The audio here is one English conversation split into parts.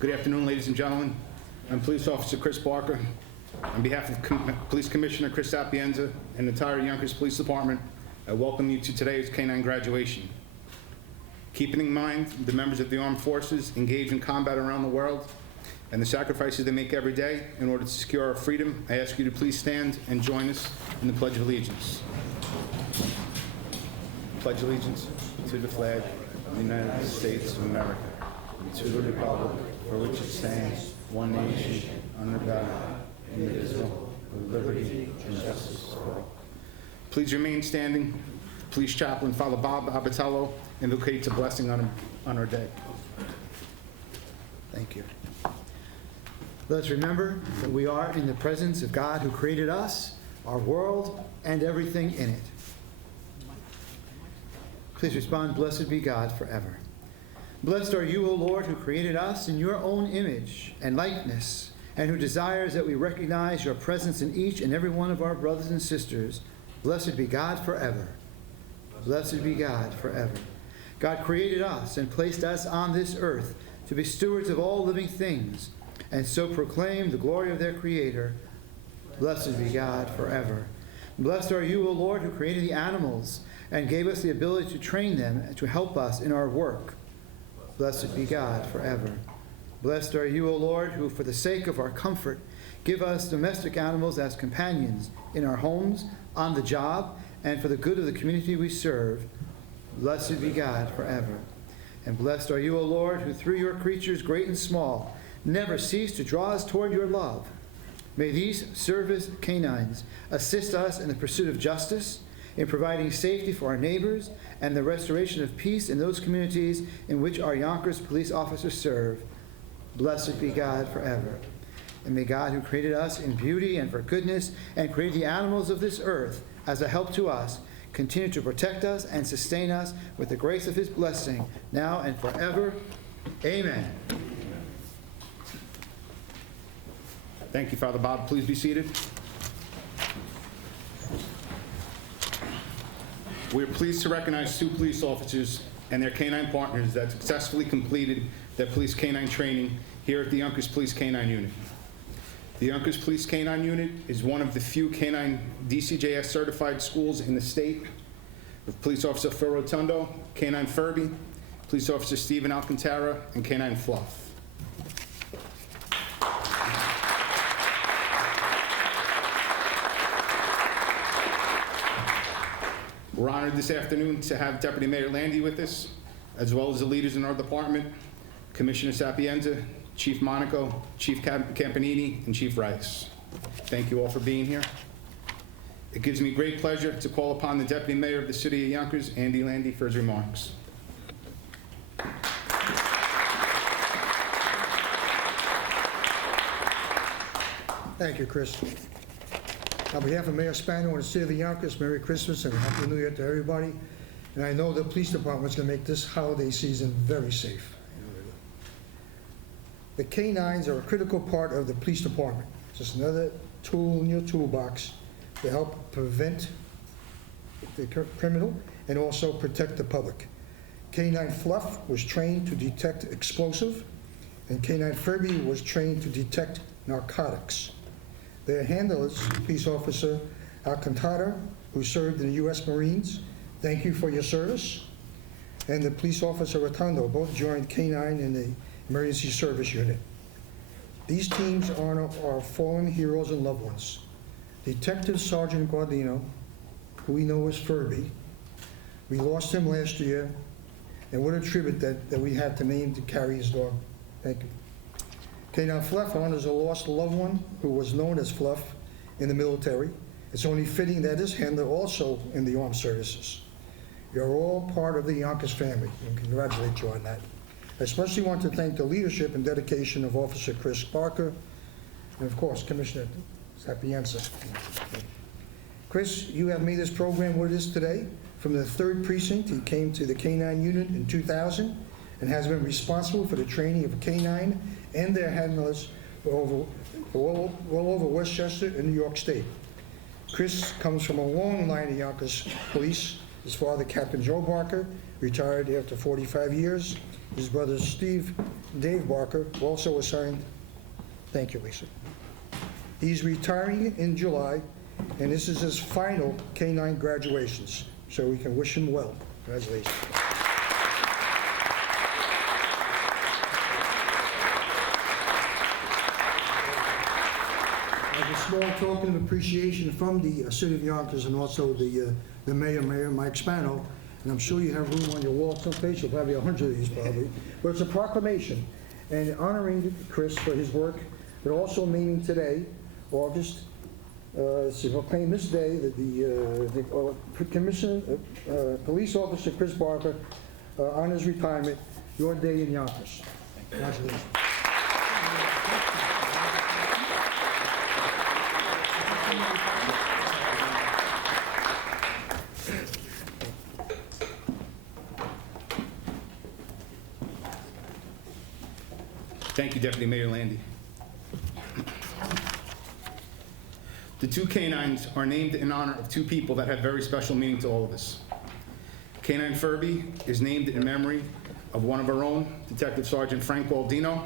Good afternoon, ladies and gentlemen. I'm Police Officer Chris Barker. On behalf of Police Commissioner Chris Sapienza and the entire Yonkers Police Department, I welcome you to today's K-9 graduation. Keeping in mind the members of the armed forces engage in combat around the world and the sacrifices they make every day in order to secure our freedom, I ask you to please stand and join us in the Pledge of Allegiance. Pledge allegiance to the flag of the United States of America, and to the republic for which it stands, one nation, under God, indivisible, with liberty and justice for all. Please remain standing. Police Chaplain Father Bob Abatello invocates a blessing on our day. Thank you. Let's remember that we are in the presence of God who created us, our world, and everything in it. Please respond, blessed be God forever. Blessed are you, O Lord, who created us in your own image and likeness, and who desires that we recognize your presence in each and every one of our brothers and sisters. Blessed be God forever. Blessed be God forever. God created us and placed us on this earth to be stewards of all living things, and so proclaim the glory of their Creator. Blessed be God forever. Blessed are you, O Lord, who created the animals and gave us the ability to train them and to help us in our work. Blessed be God forever. Blessed are you, O Lord, who for the sake of our comfort give us domestic animals as companions in our homes, on the job, and for the good of the community we serve. Blessed be God forever. And blessed are you, O Lord, who through your creatures great and small never cease to draw us toward your love. May these service canines assist us in the pursuit of justice, in providing safety for our neighbors, and the restoration of peace in those communities in which our Yonkers police officers serve. Blessed be God forever. And may God, who created us in beauty and for goodness, and created the animals of this earth as a help to us, continue to protect us and sustain us with the grace of his blessing, now and forever. Amen. Thank you, Father Bob. Please be seated. We are pleased to recognize 2 police officers and their K-9 partners that successfully completed their police K-9 training here at the Yonkers Police K-9 Unit. The Yonkers Police K-9 Unit is one of the few K-9 DCJS certified schools in the state, with Police Officer Phil Rotundo, K-9 Furby, Police Officer Stephen Alcantara, and K-9 Fluff. We're honored this afternoon to have Deputy Mayor Landy with us, as well as the leaders in our department, Commissioner Sapienza, Chief Monaco, Chief Campanini, and Chief Rice. Thank you all for being here. It gives me great pleasure to call upon the Deputy Mayor of the City of Yonkers, Andy Landy, for his remarks. Thank you, Chris. On behalf of Mayor Spano and the City of Yonkers, Merry Christmas and Happy New Year to everybody. And I know the police department's going to make this holiday season very safe. The K-9s are a critical part of the police department. Just another tool in your toolbox to help prevent the criminal and also protect the public. K-9 Fluff was trained to detect explosive, and K-9 Furby was trained to detect narcotics. Their handlers, Police Officer Alcantara, who served in the U.S. Marines, thank you for your service, and the Police Officer Rotundo both joined K-9 in the Emergency Service Unit. These teams honor our fallen heroes and loved ones. Detective Sergeant Guardino, who we know as Furby, we lost him last year, and what a tribute that we had to name to carry his dog. Thank you. K-9 Fluff honors a lost loved one who was known as Fluff in the military. It's only fitting that his handler also in the armed services. You're all part of the Yonkers family, and congratulate you on that. I especially want to thank the leadership and dedication of Officer Chris Barker, and of course, Commissioner Sapienza. Chris, you have made this program what it is today. From the 3rd Precinct, he came to the K-9 unit in 2000 and has been responsible for the training of K-9 and their handlers for all over Westchester and New York State. Chris comes from a long line of Yonkers police. His father, Captain Joe Barker, retired after 45 years. His brother Dave Barker, also assigned. Thank you, Lisa. He's retiring in July, and this is his final K-9 graduations, so we can wish him well. Congratulations. As a small token of appreciation from the city of Yonkers and also the mayor, Mike Spano, and I'm sure you have room on your wall someplace, you'll probably 100 of these probably, but it's a proclamation and honoring Chris for his work, but also meaning today, August, to proclaim this day that the Commissioner, Police Officer Chris Barker honors retirement, your day in Yonkers. Congratulations. Thank you, Deputy Mayor Landy. The two K-9s are named in honor of two people that have very special meaning to all of us. K-9 Furby is named in memory of one of our own, Detective Sergeant Frank Baldino.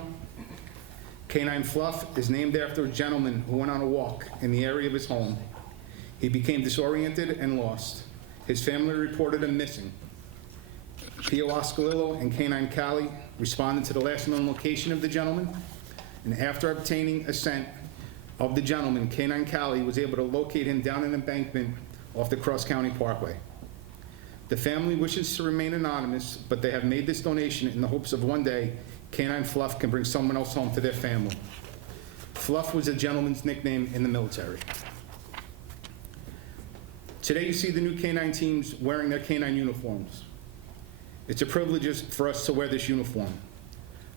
K-9 Fluff is named after a gentleman who went on a walk in the area of his home. He became disoriented and lost. His family reported him missing. Pio Oscalillo and K-9 Cali responded to the last known location of the gentleman, and after obtaining a scent of the gentleman, K-9 Cali was able to locate him down an embankment off the Cross County Parkway. The family wishes to remain anonymous, but they have made this donation in the hopes of one day K-9 Fluff can bring someone else home to their family. Fluff was a gentleman's nickname in the military. Today you see the new K-9 teams wearing their K-9 uniforms. It's a privilege for us to wear this uniform.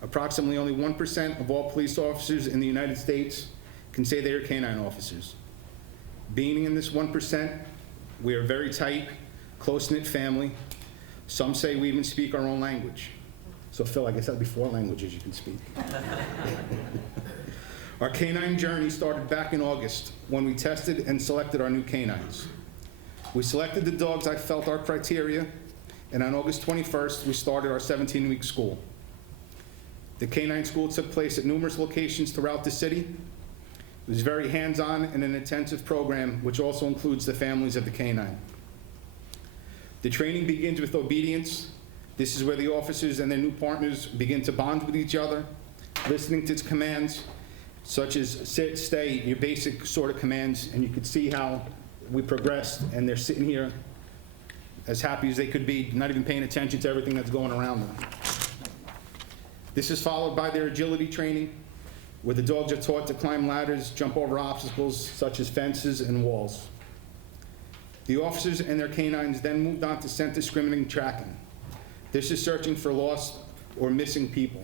Approximately only 1% of all police officers in the United States can say they are K-9 officers. Being in this 1%, we are a very tight, close-knit family. Some say we even speak our own language. So Phil, I guess that'd be 4 languages you can speak. Our K-9 journey started back in August when we tested and selected our new K-9s. We selected the dogs that felt our criteria, and on August 21st, we started our 17-week school. The K-9 school took place at numerous locations throughout the city. It was very hands-on and an intensive program, which also includes the families of the K-9. The training begins with obedience. This is where the officers and their new partners begin to bond with each other, listening to commands, such as sit, stay, your basic sort of commands, and you could see how we progressed, and they're sitting here as happy as they could be, not even paying attention to everything that's going around them. This is followed by their agility training, where the dogs are taught to climb ladders, jump over obstacles such as fences and walls. The officers and their K-9s then moved on to scent discriminating tracking. This is searching for lost or missing people.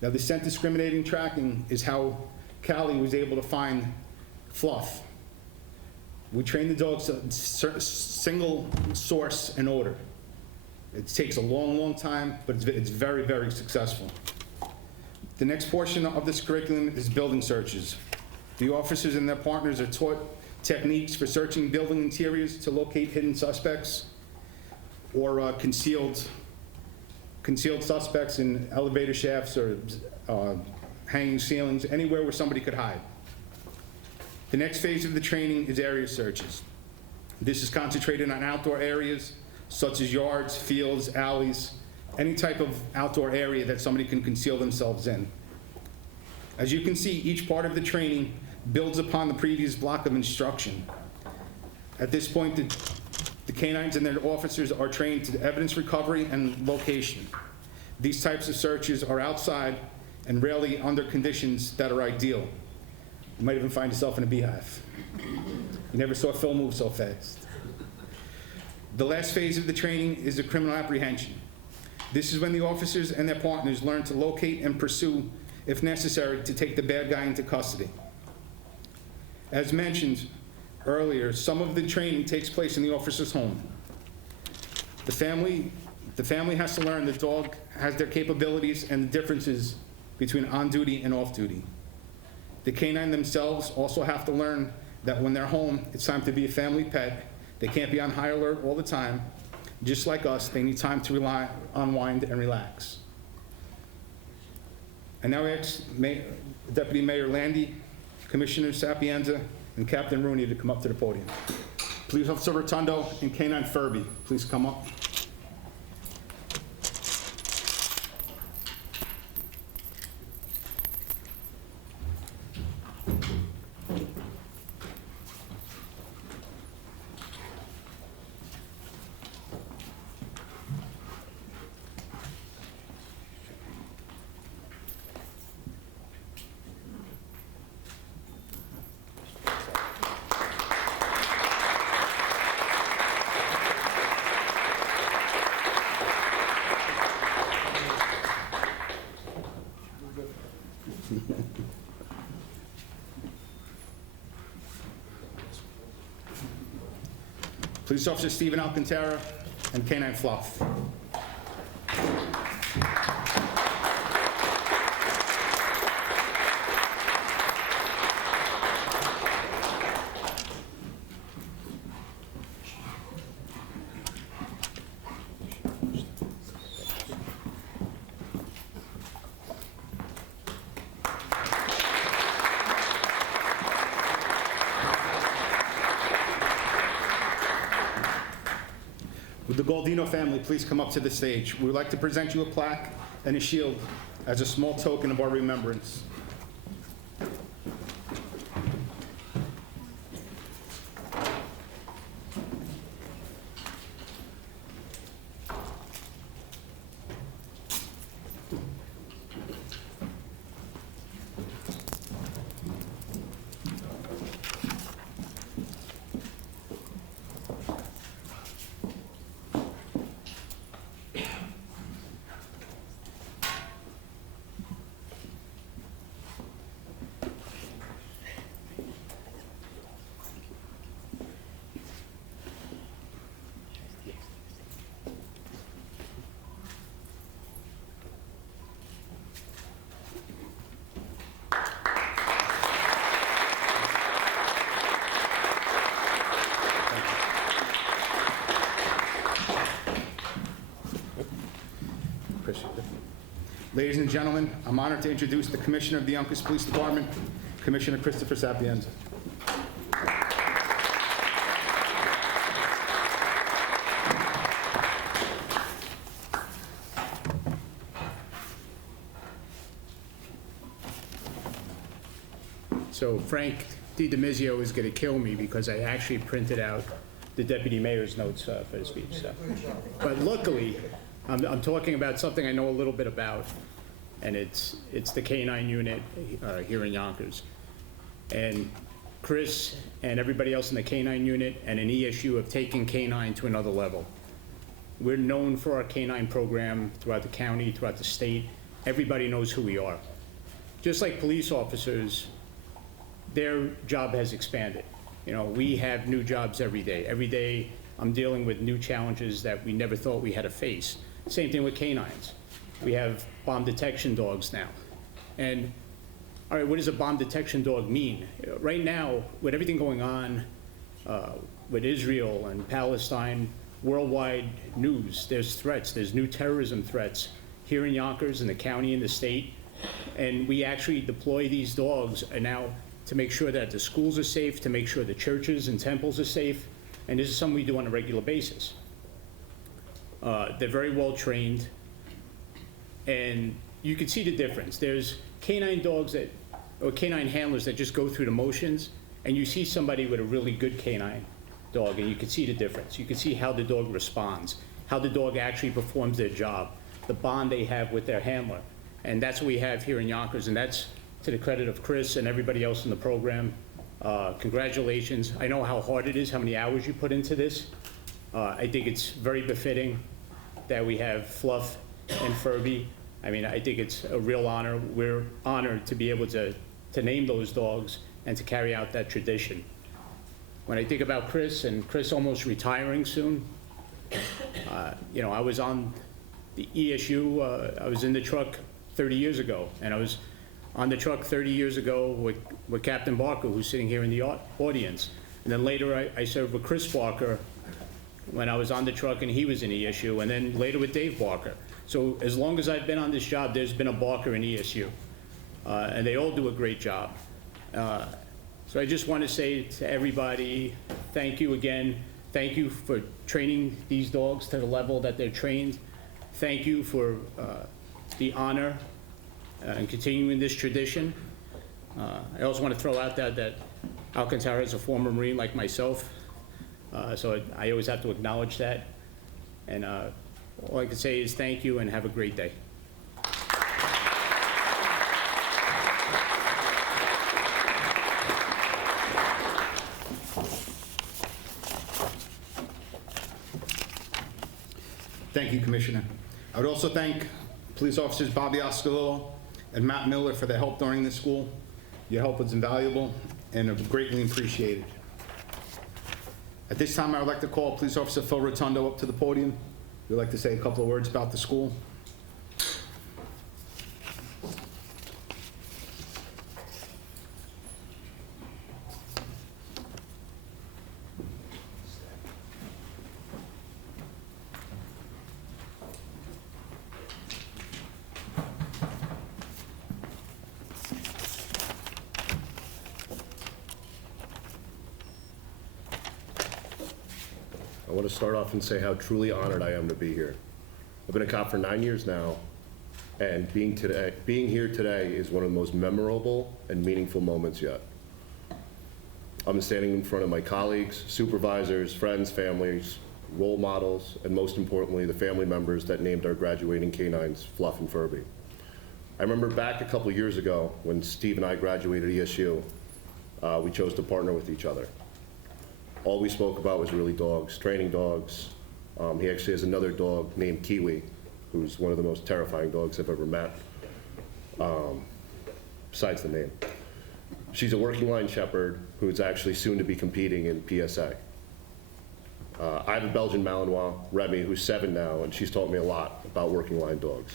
Now, the scent discriminating tracking is how Callie was able to find Fluff. We train the dogs to single source and order. It takes a long, long time, but it's very, very successful. The next portion of this curriculum is building searches. The officers and their partners are taught techniques for searching building interiors to locate hidden suspects or concealed suspects in elevator shafts or hanging ceilings, anywhere where somebody could hide. The next phase of the training is area searches. This is concentrated on outdoor areas such as yards, fields, alleys, any type of outdoor area that somebody can conceal themselves in. As you can see, each part of the training builds upon the previous block of instruction. At this point, the K-9s and their officers are trained to evidence recovery and location. These types of searches are outside and rarely under conditions that are ideal. You might even find yourself in a beehive. You never saw Phil move so fast. The last phase of the training is the criminal apprehension. This is when the officers and their partners learn to locate and pursue, if necessary, to take the bad guy into custody. As mentioned earlier, some of the training takes place in the officer's home. The family has to learn the dog has their capabilities and the differences between on duty and off duty. The K-9 themselves also have to learn that when they're home, it's time to be a family pet. They can't be on high alert all the time. Just like us, they need time to unwind and relax. I now ask Deputy Mayor Landy, Commissioner Sapienza, and Captain Rooney to come up to the podium. Police Officer Rotundo and K-9 Furby, please come up. Police Officer Stephen Alcantara and K-9 Fluff. Would the Galdino family please come up to the stage? We would like to present you a plaque and a shield as a small token of our remembrance. Appreciate it. Ladies and gentlemen, I'm honored to introduce the Commissioner of the Yonkers Police Department, Commissioner Christopher Sapienza. So Frank DiDomizio is going to kill me because I actually printed out the deputy mayor's notes for the speech. So. But luckily, I'm talking about something I know a little bit about, and it's the K-9 unit here in Yonkers. And Chris and everybody else in the K-9 unit and an ESU have taken K-9 to another level. We're known for our K-9 program throughout the county, throughout the state. Everybody knows who we are. Just like police officers, their job has expanded. You know, we have new jobs every day. Every day, I'm dealing with new challenges that we never thought we had to face. Same thing with canines. We have bomb detection dogs now. And, all right, what does a bomb detection dog mean? Right now, with everything going on with Israel and Palestine, worldwide news, there's threats, there's new terrorism threats here in Yonkers, in the county, in the state. And we actually deploy these dogs now to make sure that the schools are safe, to make sure the churches and temples are safe, and this is something we do on a regular basis. They're very well trained, and you can see the difference. There's canine dogs or canine handlers that just go through the motions, and you see somebody with a really good canine dog, and you can see the difference. You can see how the dog responds, how the dog actually performs their job, the bond they have with their handler, and that's what we have here in Yonkers, and that's to the credit of Chris and everybody else in the program. Congratulations. I know how hard it is, how many hours you put into this. I think it's very befitting that we have Fluff and Furby. I mean, I think it's a real honor. We're honored to be able to name those dogs and to carry out that tradition. When I think about Chris, and Chris almost retiring soon, you know, I was on the ESU, I was in the truck 30 years ago, and I was on the truck 30 years ago with Captain Barker, who's sitting here in the audience. And then later I served with Chris Barker when I was on the truck and he was in ESU, and then later with Dave Barker. So as long as I've been on this job, there's been a Barker in ESU. and they all do a great job. So I just want to say to everybody, thank you again. Thank you for training these dogs to the level that they're trained. Thank you for the honor and continuing this tradition. I also want to throw out that Alcantara is a former Marine like myself, so I always have to acknowledge that. And all I can say is thank you and have a great day. Thank you, Commissioner. I would also thank Police Officers Bobby Oscalillo and Matt Miller for their help during this school. Your help was invaluable and greatly appreciated. At this time, I would like to call Police Officer Phil Rotundo up to the podium. We'd like to say a couple of words about the school. I want to start off and say how truly honored I am to be here. I've been a cop for 9 years now, and being here today is one of the most memorable and meaningful moments yet. I'm standing in front of my colleagues, supervisors, friends, families, role models, and most importantly, the family members that named our graduating canines Fluff and Furby. I remember back a couple years ago when Steve and I graduated ESU, we chose to partner with each other. All we spoke about was really dogs, training dogs. He actually has another dog named Kiwi, who's one of the most terrifying dogs I've ever met, besides the name. She's a working line shepherd who's actually soon to be competing in PSA. I have a Belgian Malinois, Remy, who's 7 now, and she's taught me a lot about working line dogs.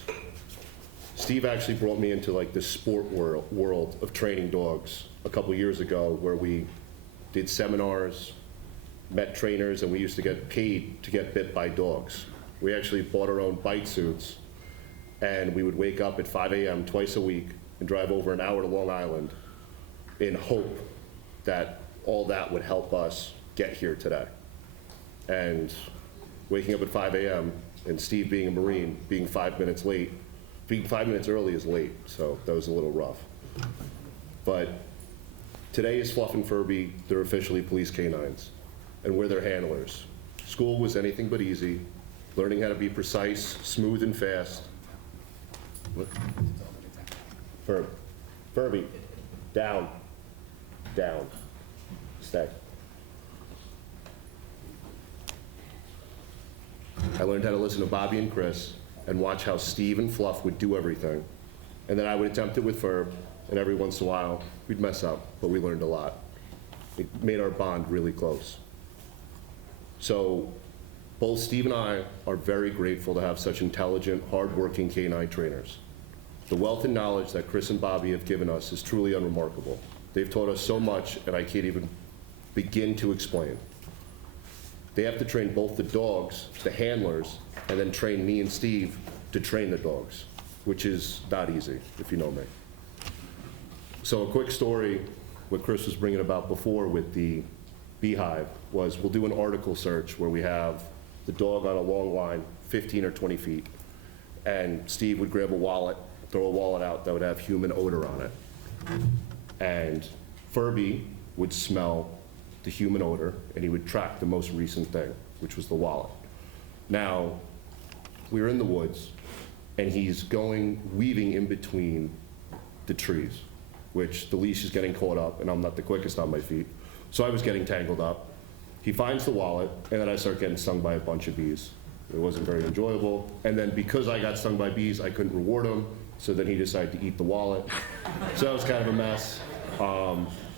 Steve actually brought me into like the sport world of training dogs a couple years ago, where we did seminars, met trainers, and we used to get paid to get bit by dogs. We actually bought our own bite suits, and we would wake up at 5 a.m. twice a week and drive over an hour to Long Island in hope that all that would help us get here today. And waking up at 5 a.m. and Steve being a Marine, being 5 minutes late, being 5 minutes early is late, so that was a little rough. But today is Fluff and Furby. They're officially police canines, and we're their handlers. School was anything but easy. Learning how to be precise, smooth, and fast. Furby, down, down, stay. I learned how to listen to Bobby and Chris and watch how Steve and Fluff would do everything. And then I would attempt it with Furb, and every once in a while, we'd mess up, but we learned a lot. It made our bond really close. So both Steve and I are very grateful to have such intelligent, hardworking canine trainers. The wealth and knowledge that Chris and Bobby have given us is truly unremarkable. They've taught us so much, and I can't even begin to explain. They have to train both the dogs, the handlers, and then train me and Steve to train the dogs, which is not easy, if you know me. So a quick story, what Chris was bringing about before with the beehive was we'll do an article search where we have the dog on a long line, 15 or 20 feet, and Steve would grab a wallet, throw a wallet out that would have human odor on it. And Furby would smell the human odor, and he would track the most recent thing, which was the wallet. Now, we were in the woods, and he's weaving in between the trees, which the leash is getting caught up, and I'm not the quickest on my feet. So I was getting tangled up. He finds the wallet, and then I start getting stung by a bunch of bees. It wasn't very enjoyable. And then because I got stung by bees, I couldn't reward him, so then he decided to eat the wallet. So that was kind of a mess.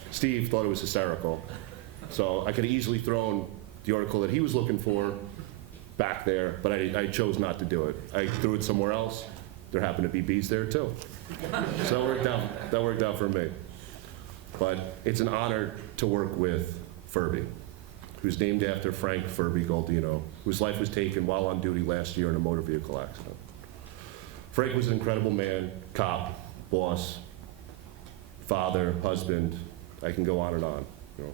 Steve thought it was hysterical. So I could have easily thrown the article that he was looking for back there, but I chose not to do it. I threw it somewhere else. There happened to be bees there too. So that worked out for me. But it's an honor to work with Furby, who's named after Frank Furby Galdino, whose life was taken while on duty last year in a motor vehicle accident. Frank was an incredible man, cop, boss, father, husband, I can go on and on. You know,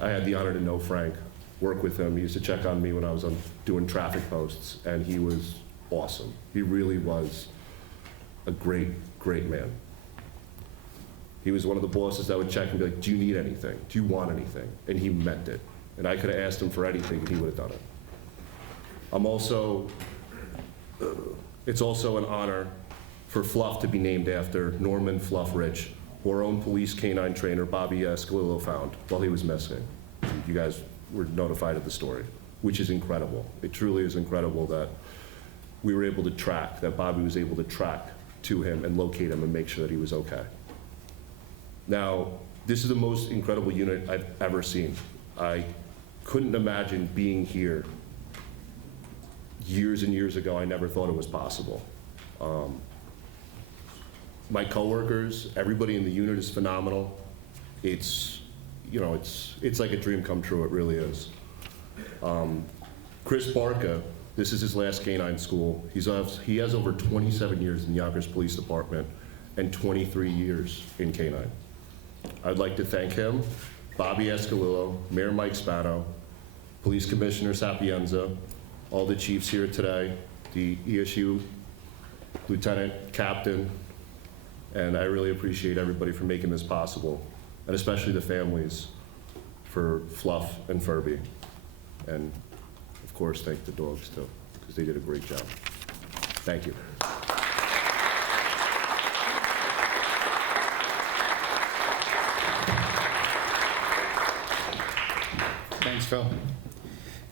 I had the honor to know Frank, work with him. He used to check on me when I was doing traffic posts, and he was awesome. He really was a great, great man. He was one of the bosses that would check and be like, do you need anything? Do you want anything? And he meant it. And I could have asked him for anything, and he would have done it. It's also an honor for Fluff to be named after Norman Fluff Rich, who our own police canine trainer, Bobby Escalillo, found while he was missing. You guys were notified of the story, which is incredible. It truly is incredible that we were able to track, that Bobby was able to track to him and locate him and make sure that he was okay. Now, this is the most incredible unit I've ever seen. I couldn't imagine being here years and years ago. I never thought it was possible. My coworkers, everybody in the unit is phenomenal. It's, you know, it's like a dream come true, it really is. Chris Barca, this is his last canine school. He has over 27 years in the Yonkers Police Department and 23 years in canine. I'd like to thank him, Bobby Escalillo, Mayor Mike Spano, Police Commissioner Sapienza, all the chiefs here today, the ESU lieutenant, captain, and I really appreciate everybody for making this possible, and especially the families for Fluff and Furby. And of course, thank the dogs too, because they did a great job. Thank you. Thanks, Phil.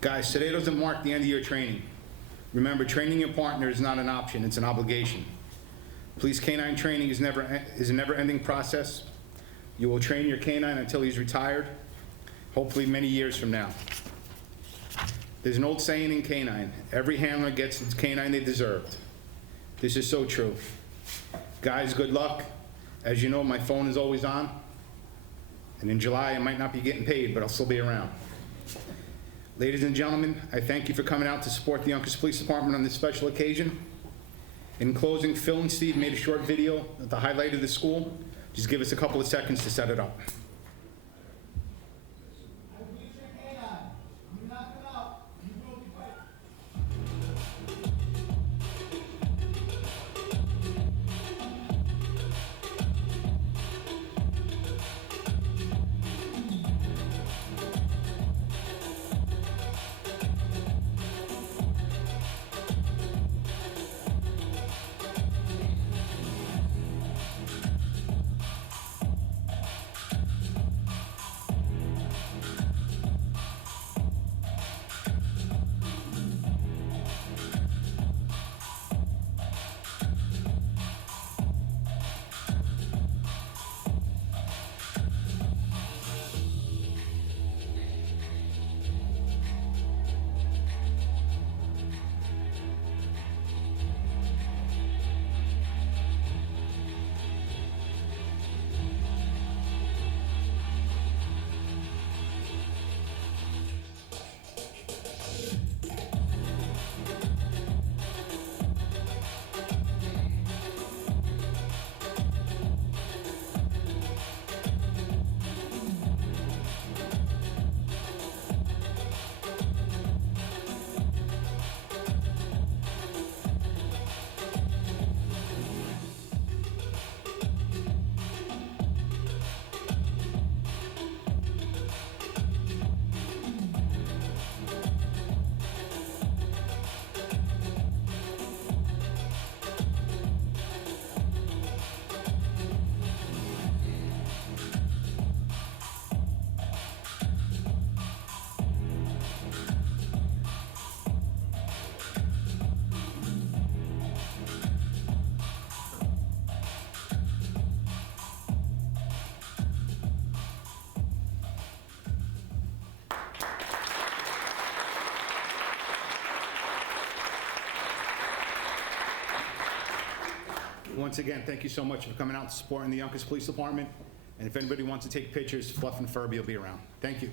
Guys, today doesn't mark the end of your training. Remember, training your partner is not an option, it's an obligation. Police canine training is a never-ending process. You will train your canine until he's retired, hopefully many years from now. There's an old saying in canine, every handler gets its canine they deserved. This is so true. Guys, good luck. As you know, my phone is always on. And in July, I might not be getting paid, but I'll still be around. Ladies and gentlemen, I thank you for coming out to support the Yonkers Police Department on this special occasion. In closing, Phil and Steve made a short video at the highlight of the school. Just give us a couple of seconds to set it up. Once again, thank you so much for coming out and supporting the Yonkers Police Department. And if anybody wants to take pictures, Fluff and Furby will be around. Thank you.